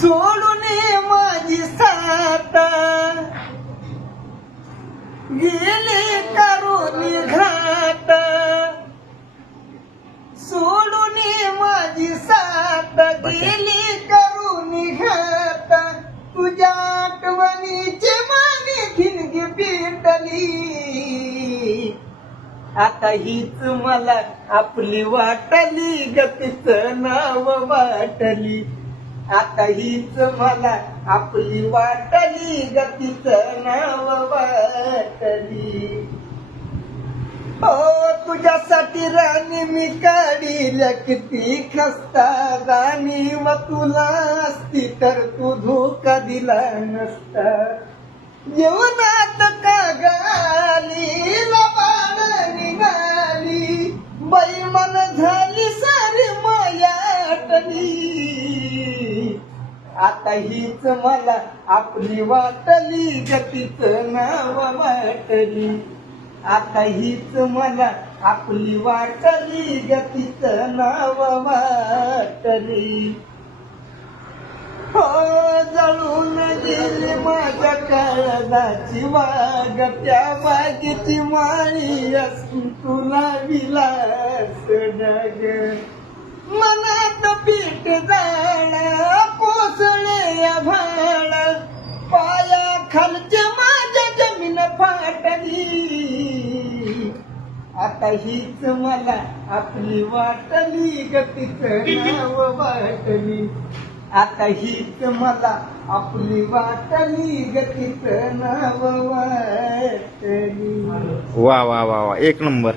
सोडून माझी साथ गेली करून घाट, सोडून माझी साथ गेली करून घाट, तुझ्या आठवणीची मागे ठिणगी पेटली. आता हीच मला आपली वाटली गतीचं नाव वाटली. आता हीच मला आपली वाटली गतीचं नाव वाटली. हो तुझ्यासाठी राणी मी काढील्या किती खस्ता राणी, व तुला असती तर तू धोका दिला नसता. जीवनात का गाली लबाड निघाली, बैमान झाली सारी मायाटली. आता हीच मला आपली वाटली गतीचं नाव वाटली. आता हीच मला आपली वाटली गतीचं नाव वाटली. हो जळून गेली माझ्या काळजाची वाग, त्या बागेची माळी असून तुला विलास नग. मनात पीठ जाण कोसळे भाड, पाया खालची माझ्या जमीन फाटली. आता हीच मला आपली वाटली गतीचं नाव वाटली. आता हीच मला आपली वाटली गतीचं नाव वाटली. वा वा वा वा, एक नंबर.